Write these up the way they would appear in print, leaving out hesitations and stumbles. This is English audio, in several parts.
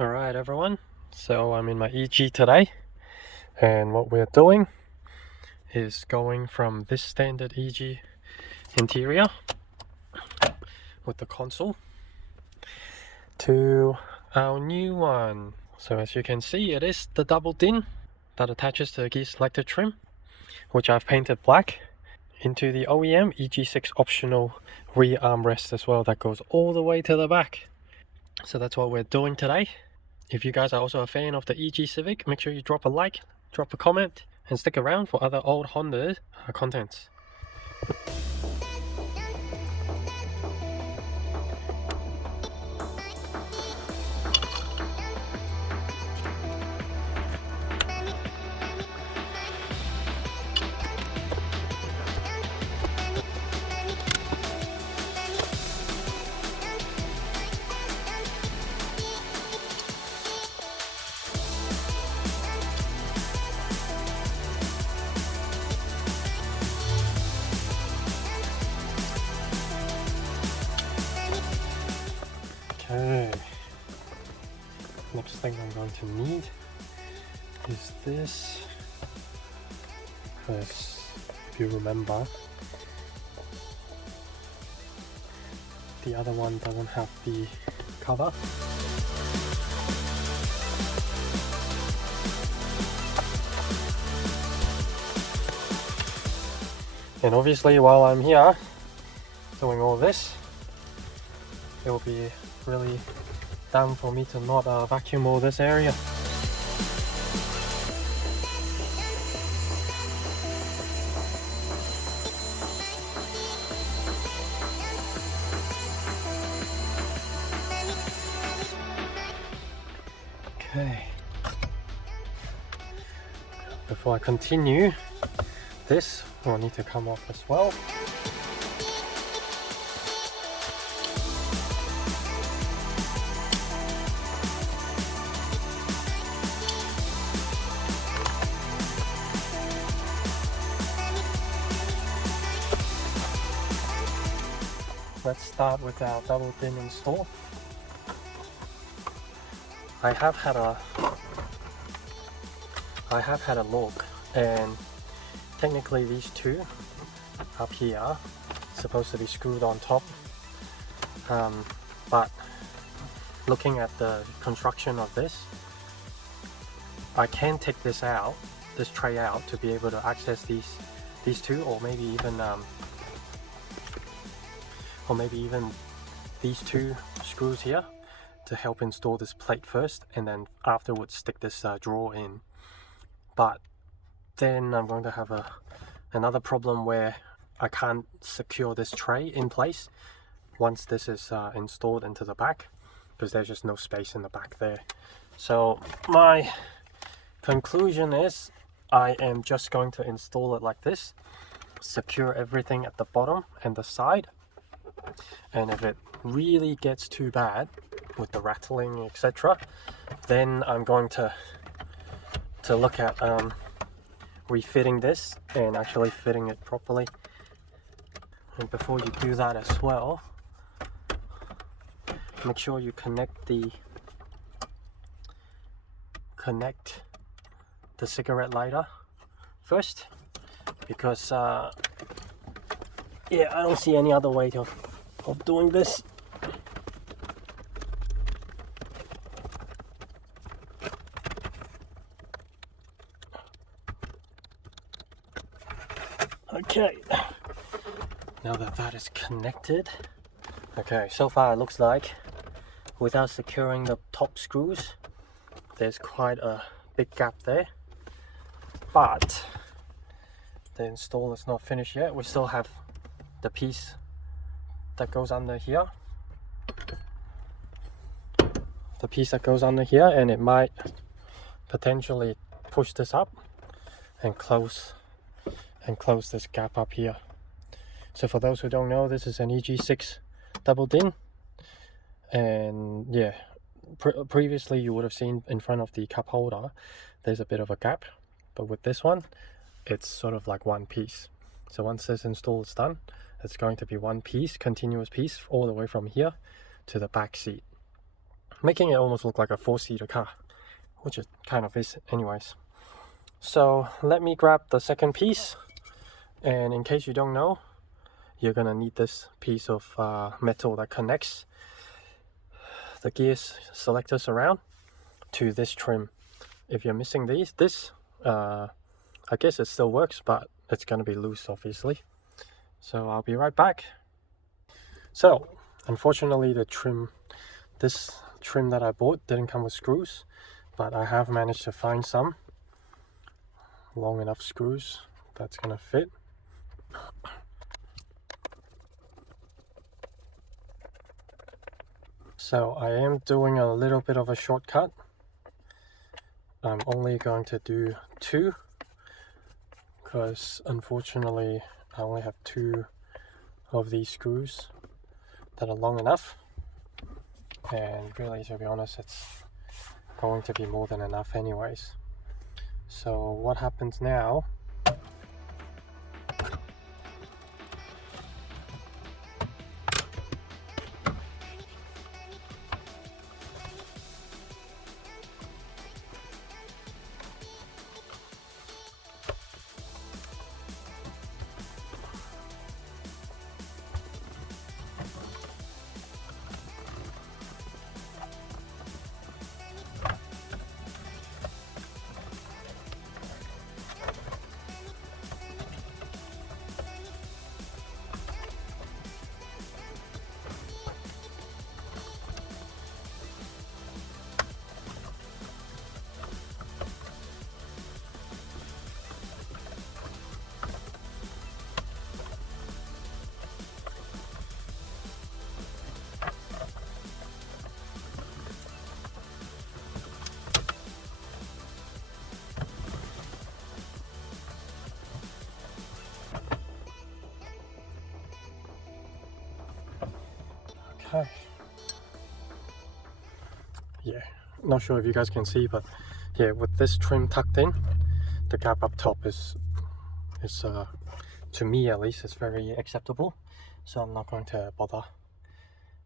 Alright everyone, so I'm in my EG today, and what we're doing is going from this standard EG interior with the console to our new one. So as you can see, it is the double din that attaches to the EG selector trim, which I've painted black, into the OEM EG6 optional rear armrest as well that goes all the way to the back. So that's what we're doing today. If you guys are also a fan of the EG Civic, make sure you drop a like, drop a comment, and stick around for other old Honda contents. Okay, next thing I'm going to need is this, because if you remember, the other one doesn't have the cover. And obviously while I'm here doing all this, it will be really dumb for me to not vacuum all this area. Okay, before I continue, this will need to come off as well. Let's start with our double din install. I have had a look, and technically these two up here are supposed to be screwed on top, but looking at the construction of this, I can take this tray out to be able to access these two, or maybe even these two screws here to help install this plate first, and then afterwards stick this drawer in. But then I'm going to have another problem where I can't secure this tray in place once this is installed into the back, because there's just no space in the back there. So my conclusion is I am just going to install it like this, secure everything at the bottom and the side, and if it really gets too bad with the rattling, etc., then I'm going to look at refitting this and actually fitting it properly. And before you do that as well, make sure you connect the cigarette lighter first, because yeah, I don't see any other way of doing this. Okay, now that is connected. Okay, so far it looks like without securing the top screws, there's quite a big gap there, but the install is not finished yet. We still have the piece that goes under here, and it might potentially push this up and close this gap up here. So for those who don't know, this is an EG6 double din, and yeah, previously you would have seen in front of the cup holder there's a bit of a gap, but with this one it's sort of like one piece. So once this install is done, it's going to be one piece, continuous piece, all the way from here to the back seat. making it almost look like a 4-seater car, which it kind of is anyways. So let me grab the second piece, and in case you don't know, you're gonna need this piece of metal that connects the gears selectors around to this trim. If you're missing this I guess it still works, but it's gonna be loose obviously. So I'll be right back. So unfortunately this trim that I bought didn't come with screws, but I have managed to find some long enough screws that's gonna fit. So I am doing a little bit of a shortcut. I'm only going to do 2 because unfortunately I only have 2 of these screws that are long enough, and really, to be honest, it's going to be more than enough anyways. So what happens now, okay, yeah, not sure if you guys can see, but yeah, with this trim tucked in, the gap up top is to me at least, is very acceptable. So I'm not going to bother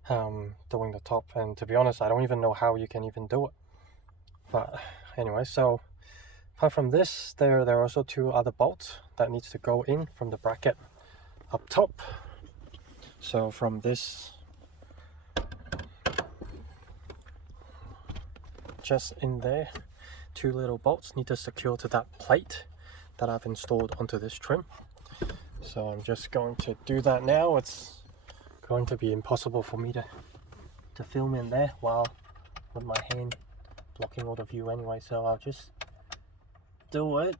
doing the top, and to be honest, I don't even know how you can even do it. But anyway, so apart from this, there are also 2 other bolts that needs to go in from the bracket up top. So from this, just in there, 2 little bolts need to secure to that plate that I've installed onto this trim. So I'm just going to do that now. It's going to be impossible for me to film in there while with my hand blocking all the view anyway, so I'll just do it.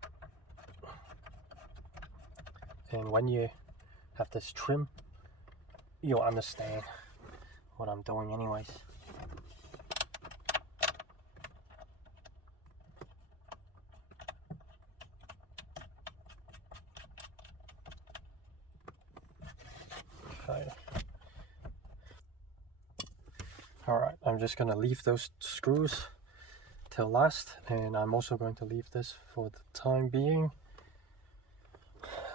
And when you have this trim, you'll understand what I'm doing anyways. Okay. Alright, I'm just gonna leave those screws till last, and I'm also going to leave this for the time being.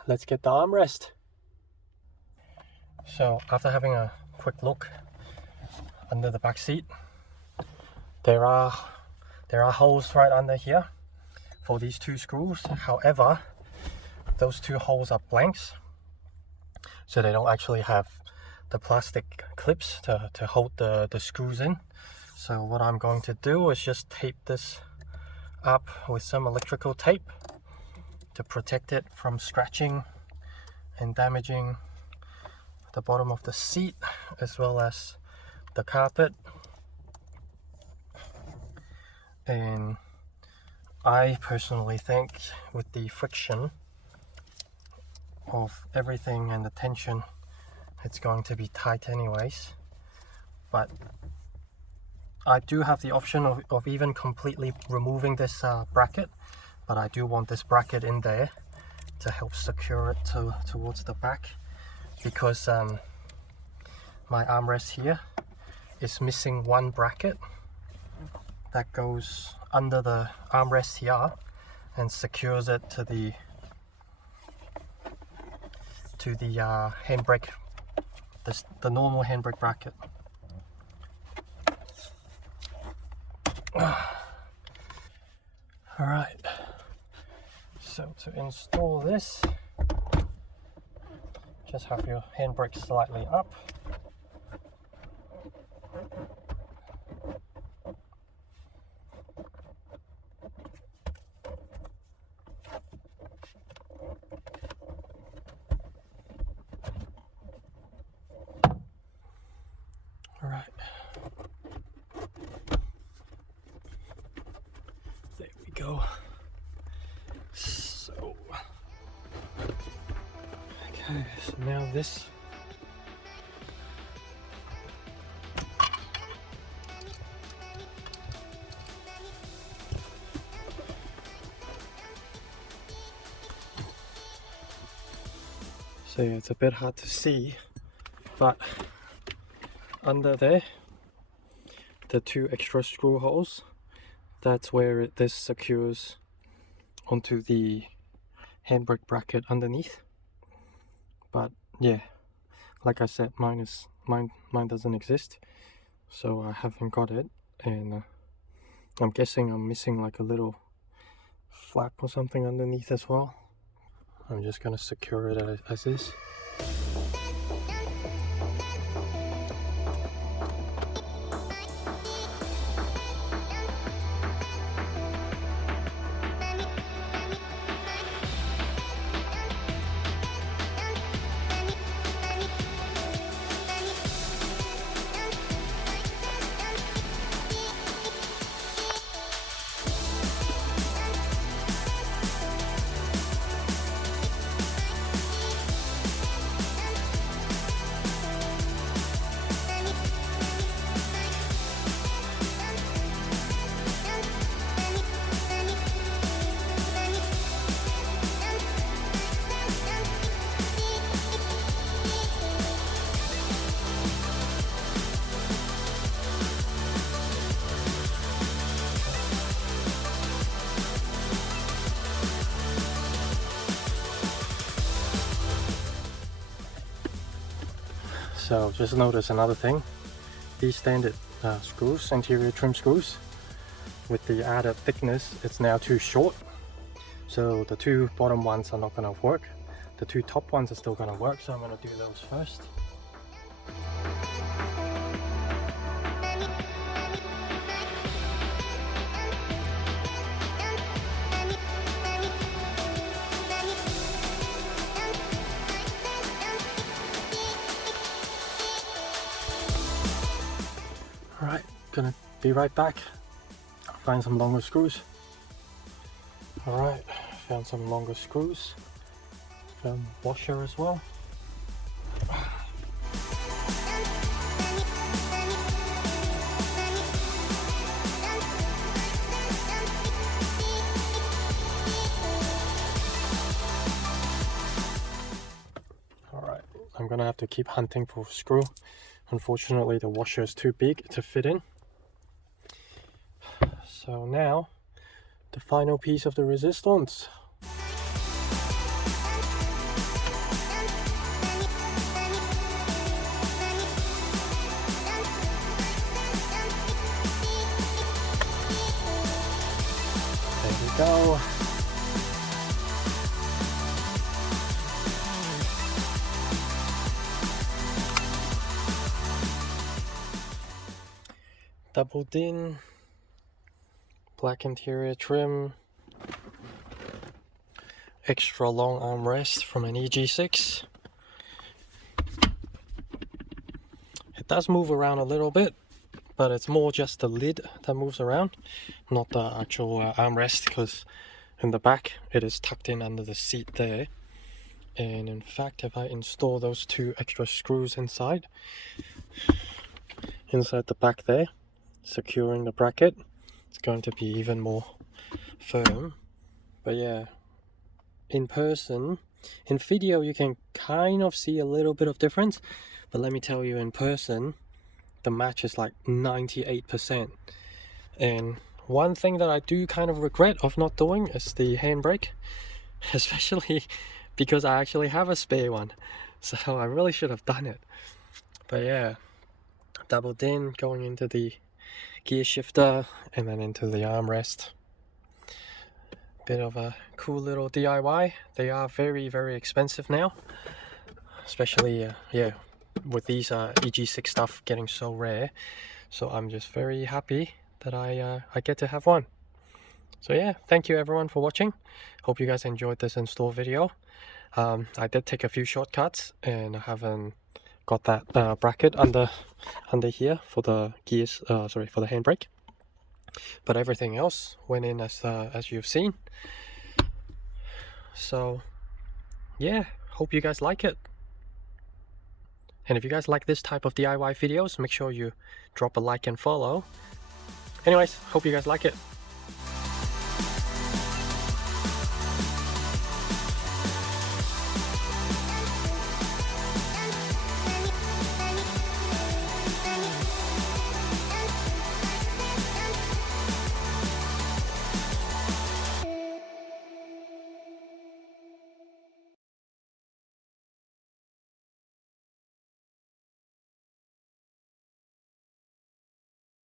Let's get the armrest. So after having a quick look under the back seat, there are holes right under here for these 2 screws. However, those 2 holes are blanks, so they don't actually have the plastic clips to hold the screws in. So what I'm going to do is just tape this up with some electrical tape to protect it from scratching and damaging the bottom of the seat as well as the carpet. And I personally think with the friction of everything and the tension, it's going to be tight anyways. But I do have the option of even completely removing this bracket, but I do want this bracket in there to help secure it towards the back, because my armrest here is missing 1 bracket that goes under the armrest here and secures it to the handbrake, the normal handbrake bracket. Alright, so to install this, just have your handbrake slightly up. Alright, there we go. So, okay, so now this so yeah, it's a bit hard to see, but under there, the 2 extra screw holes, that's where this secures onto the handbrake bracket underneath. But yeah, like I said, mine doesn't exist, so I haven't got it, and I'm guessing I'm missing like a little flap or something underneath as well. I'm just gonna secure it as is. So just notice another thing, these standard screws, interior trim screws, with the added thickness, it's now too short. So the 2 bottom ones are not going to work. The 2 top ones are still going to work, so I'm going to do those first. Alright, gonna be right back. Find some longer screws. Alright, found some longer screws. Found washer as well. Alright, I'm gonna have to keep hunting for a screw. Unfortunately, the washer is too big to fit in. So now, the final piece of the resistance. There we go. Double din, black interior trim, extra long armrest from an EG6. It does move around a little bit, but it's more just the lid that moves around, not the actual armrest, because in the back it is tucked in under the seat there. And in fact, if I install those 2 extra screws inside the back there, securing the bracket, it's going to be even more firm. But yeah, in person, in video you can kind of see a little bit of difference, but let me tell you, in person the match is like 98%. And one thing that I do kind of regret of not doing is the handbrake, especially because I actually have a spare one, so I really should have done it. But yeah, double din going into the gear shifter, and then into the armrest. Bit of a cool little DIY. They are very expensive now, especially yeah, with these EG6 stuff getting so rare. So I'm just very happy that I get to have one. So yeah, thank you everyone for watching. Hope you guys enjoyed this install video. I did take a few shortcuts, and I haven't got that bracket under here for the gears, sorry, for the handbrake. But everything else went in as you've seen. So yeah, hope you guys like it. And if you guys like this type of DIY videos, make sure you drop a like and follow. Anyways, hope you guys like it.